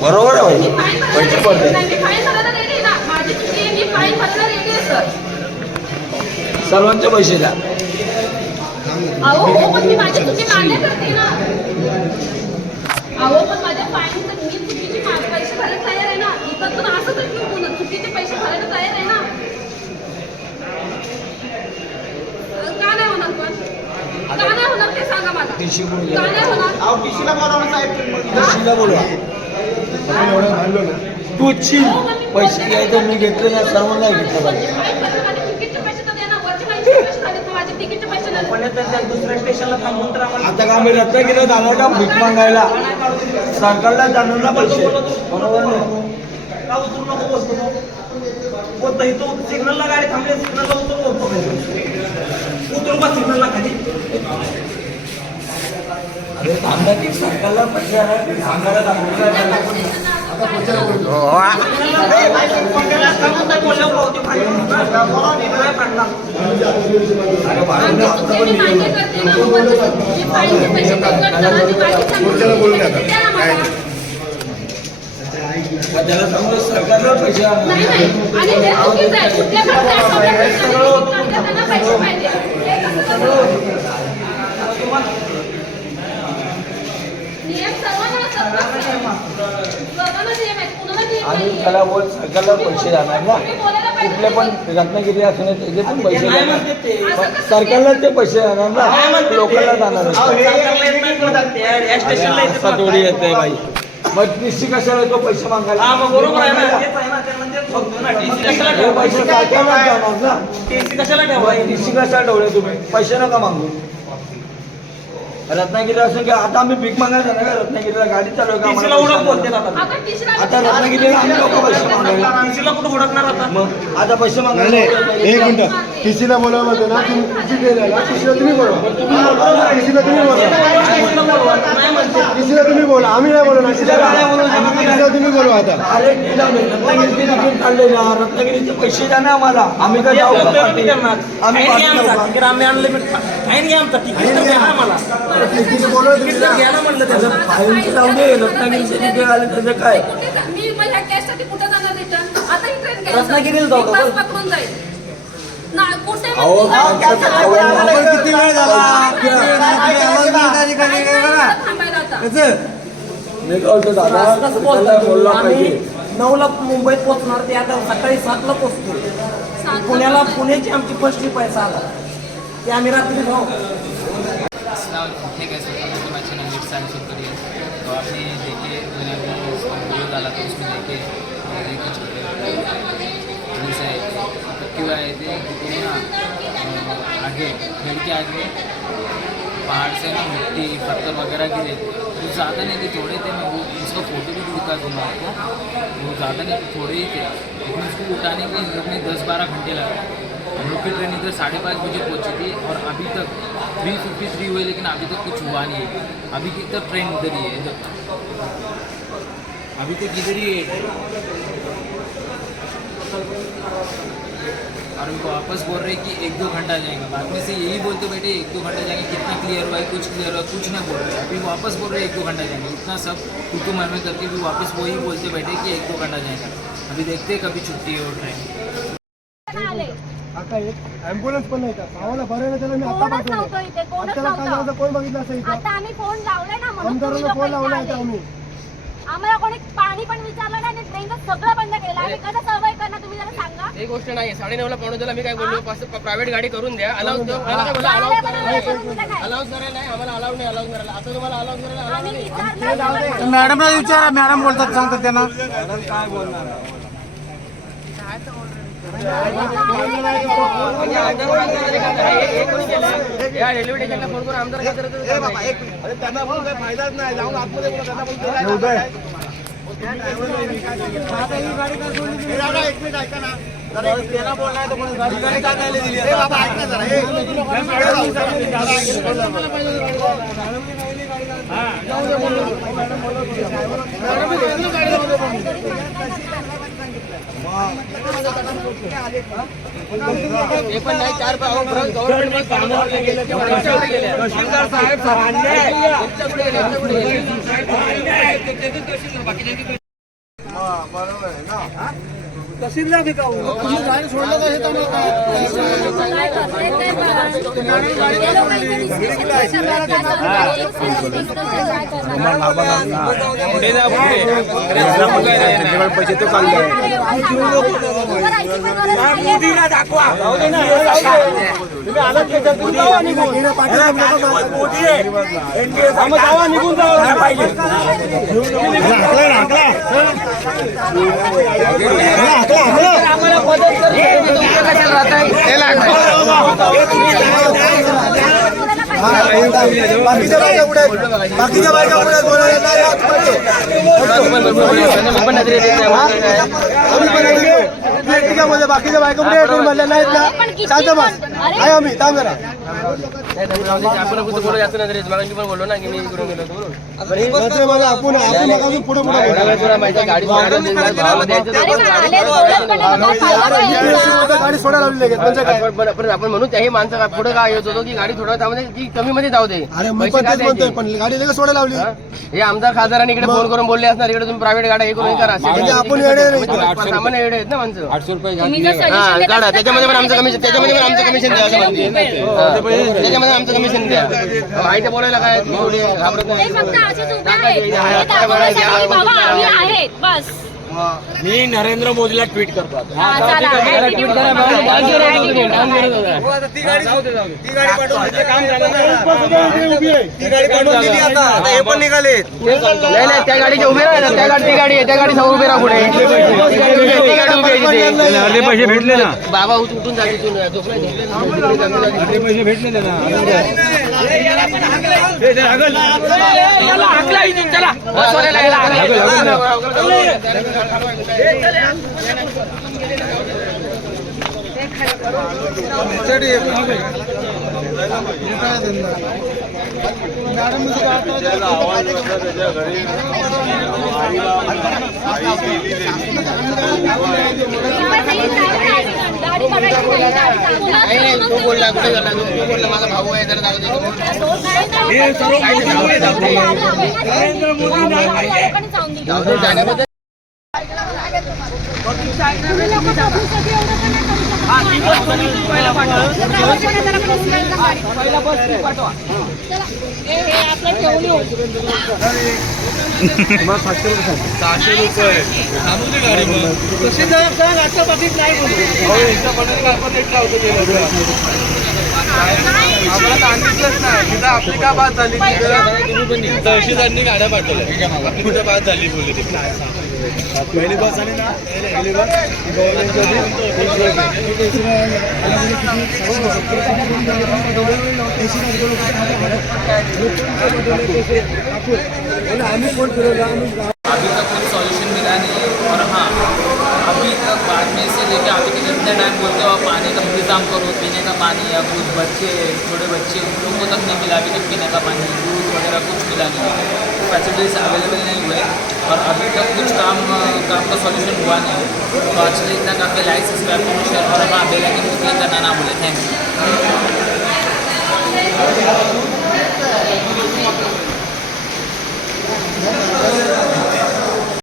बरोबर आहे पैसे पडले सर्वांचे पैसे द्या. अहो पण मी माझी चुकी मान्य करते ना. अहो पण माझ्या फाईन मी चुकीचे पैसे भरायला तयार आहे ना. इथं पण असं तर चुकीचे पैसे भरायला तयार आहे ना. का नाही होणार पण का नाही होणार ते सांगा मला. का नाही होणार? टीसीला बोलवा साहेब. टीसीला बोलवा. तू ची पैसे घ्यायचे मी घेतले ना सर्वांना घेतलं पाहिजे. दुसऱ्या स्टेशनला थांबून तर आता का आम्ही रत्नागिरीला जाणार का भीक मागायला सरकारला जाणार ना पैसे बरोबर का उतरू नको बोलतो बोलतो इथं सिग्नलला गाडी थांबली सिग्नलला उतरू बोलतो उतरू का सिग्नलला खाली. अरे थांबा की सरकारला पैसे त्याला समजा सरकारला पैसे आणि त्याला बोल सरकारला पैसे जाणार ना कुठले पण रत्नागिरी असणे त्याचे पण पैसे जाणार सरकारला ते पैसे जाणार ना लोकांना जाणार असा थोडी येते बाई. मग टीसी कशाला तो पैसे मागायला बरोबर आहे ना. पैसे सरकारला जाणार ना. टीसी कशाला ठेवा टीसी कशाला ठेवले तुम्ही पैसे नका मागू. रत्नागिरी असं की आता आम्ही भीक मागायला जाणार का रत्नागिरीला गाडी चालू का आता रत्नागिरीला आम्ही लोक पैसे मागायला टीसीला कुठं हुडकणार आता मग आता पैसे मागायला एक मिनिट टीसीला बोलावलं होतं ना टीसीला तुम्ही बोलवा टीसीला तुम्ही बोला आम्ही नाही बोलू टीसीला तुम्ही बोलवा आता. अरे रत्नागिरीचे तिकीट काढले ना रत्नागिरीचे पैसे द्या ना आम्हाला आम्ही काय जाऊ आम्ही फाईन जाऊ दे रत्नागिरीचे तिकीट आले त्याचं काय रत्नागिरीला जाऊ पकडून जाईल ना कुठे किती वेळ झाला मी कळतो दादा बोलला पाहिजे 9ला मुंबईत पोहोचणार ते आता सकाळी 7ला पोहोचतो. पुण्याला पुण्याची आमची फर्स्ट ट्रिप आहे 6ला ते आम्ही रात्री जाऊ. ठीक है सर तो मैं चैनल लिट साइंस करिए तो आपने देखे वीडियो डाला तो उसमें देखे कुछ जैसे क्यों आए थे कि ना आगे पेड़ के आगे पहाड़ से ना मिट्टी पत्थर वगैरह गिरे कुछ ज़्यादा नहीं थे थोड़े थे. मैं वो उसका फ़ोटो भी दिखा दूँगा आपको. वो ज़्यादा नहीं थोड़े ही थे लेकिन उसको उठाने के लिए हमने 10-12 घंटे लगा. हम लोग की ट्रेन इधर 5:30 बजे पहुँची थी और अभी तक 3:53 हुए लेकिन अभी तक कुछ हुआ नहीं है. अभी की तक ट्रेन इधर ही है इधर अभी तक इधर ही है. और उनको वापस बोल रहे कि 1-2 घंटा जाएगा. बाद में से यही बोलते बैठे 1-2 घंटा जाएंगे. कितना क्लियर हुआ है कुछ क्लियर हुआ कुछ नहीं बोल रहे. अभी वापस बोल रहे 1-2 घंटा जाएंगे. इतना सब कुछ मन करके भी वापस वही बोलते बैठे कि 1-2 घंटा जाएगा. अभी देखते हैं कभी छुट्टी है वो ट्रेन. आता एक ॲम्ब्युलन्स पण नाही का आम्हाला बरं नाही त्याला मी आता पाठवलं त्याला काय झालं कोण बघितलं असं इथं आता आम्ही फोन लावलाय ना म्हणून आमदाराला फोन लावला होता आम्ही आम्हाला कोणी पाणी पण विचारलं नाही आणि ट्रेनचं सगळं बंद केलं. आम्ही कसं सर्वाइव करणार तुम्ही जरा सांगा. एक गोष्ट नाही 9:30ला पावणे 2ला मी काय बोललो प्रायव्हेट गाडी करून द्या अलाउन्स करायला नाही आम्हाला अलाउड नाही अलाउड करायला. आता तुम्हाला अलाउड करायला अलाउड मॅडमला विचारा मॅडम बोलतात सांगतात त्यांना मॅडम काय बोलणार या रेल्वे स्टेशनला फोन करून आमदार त्यांना बोलून काही फायदाच नाही जाऊन आतमध्ये बोला त्यांना बोलतो एक मिनिट ऐका ना त्यांना बोलणार गाडी काय नाही दिली बाबा ऐक ना जरा ते पण नाही 4 गव्हर्नमेंट तहसीलदार साहेब सरांनी बरोबर आहे ना. तहसीलदार भी का तुम्ही गाडी सोडलं तर हे तर मग काय करते ते बघा. ते लोकं इथे discussion करतात. काय करणार? एक सांगितलं तर काय करणार? पैसे तो चालले मोदीला दाखवा तुम्ही आलात का? तुम्ही जावा निघून. मोदी आहे जावा निघून जावा पाहिजे. आम्हाला मदत बाकीच्या बायका कुठे आहेत? बाकीच्या बायका कुठे आहेत? बोलायला नाही आतमध्ये. मध्ये बाकीच्या बायका कुठे आहेत? म्हणल्या नाहीत ना. शांत बस. आहे आम्ही थांब जरा. नंतर मला आपण नका अजून पुढे पुढे गाडी सोडा लावली लगेच म्हणजे काय? पण आपण म्हणू त्याही माणसं पुढे काय येत होतो की गाडी थोडा थांबते की कमी मध्ये जाऊ दे. अरे मी पैसे पण काय तेच म्हणतोय, द्यायचे? पण गाडी लगेच सोडा लावली. हे आमदार खासदारांनी इकडे फोन करून बोलले असणार इकडे तुम्ही प्रायव्हेट गाड्या हे करून हे करा. म्हणजे आपण येडे नाही. पण सामान्य एवढे आहेत ना माणसं. तुम्ही जर हा solution देत काढा असता त्याच्यामध्ये पण तर आमचं कमिशन त्याच्यामध्ये पण आमचं कमिशन द्या असं म्हणते. त्याच्यामध्ये आमचं कमिशन द्या. आयत्या बोलायला काय एवढी घाबरत ते नाही. फक्त असेच उभे आहेत. हे दाखवण्यासाठी बाबा आम्ही आहेत बस. मी नरेंद्र मोदीला ट्विट करतो आता. हा, चला. Attitude करा बाबा. Attitude करा. ती गाडी पाठवून तिचं काम झालं ना. ती गाडी पाठवून दिली आता हे पण निघाले. नाही नाही त्या गाडीच्या उभे राहा त्या गाडी ती गाडी आहे त्या गाडी समोर उभे राहा पुढे ती गाडी उभी आहे तिथे. अर्धे पैसे भेटले ना. बाबा उठून जाते तू अर्धे पैसे भेटले ना. याला हाकला इथून चला. बसवायला याला हाकला. गाडी बघायची नाही. नाही नाही तो बोलला कुठे झाला तो बोलला माझा भाऊ आहे तर जाऊ दे. जाऊ दे जाण्याबद्दल आम्हाला सांगितलंच नाही तिथं आपली का बात झाली तहसीलदारांनी गाड्या पाठवल्या आपली कुठे बात झाली बोलली ती पहिली बस आली ना पहिली बस आम्ही कोण फिरवलं अभी तक कोई सॉल्यूशन मिला नहीं है और हाँ अभी तक बाद में से लेकर अभी तक इतने टाइम बोलते हो पानी का इंतजाम करो पीने का पानी या कुछ बच्चे छोटे बच्चे उन लोगों को तक नहीं मिला अभी तक पीने का पानी दूध वगैरह कुछ मिला नहीं फैसिलिटीज अवेलेबल नहीं हुए और अभी तक कुछ काम का सॉल्यूशन हुआ नहीं तो एक्चुअली इतना काफ़ी लाइसेंस वेब और हाँ बेला के करना ना बोले थैंक यू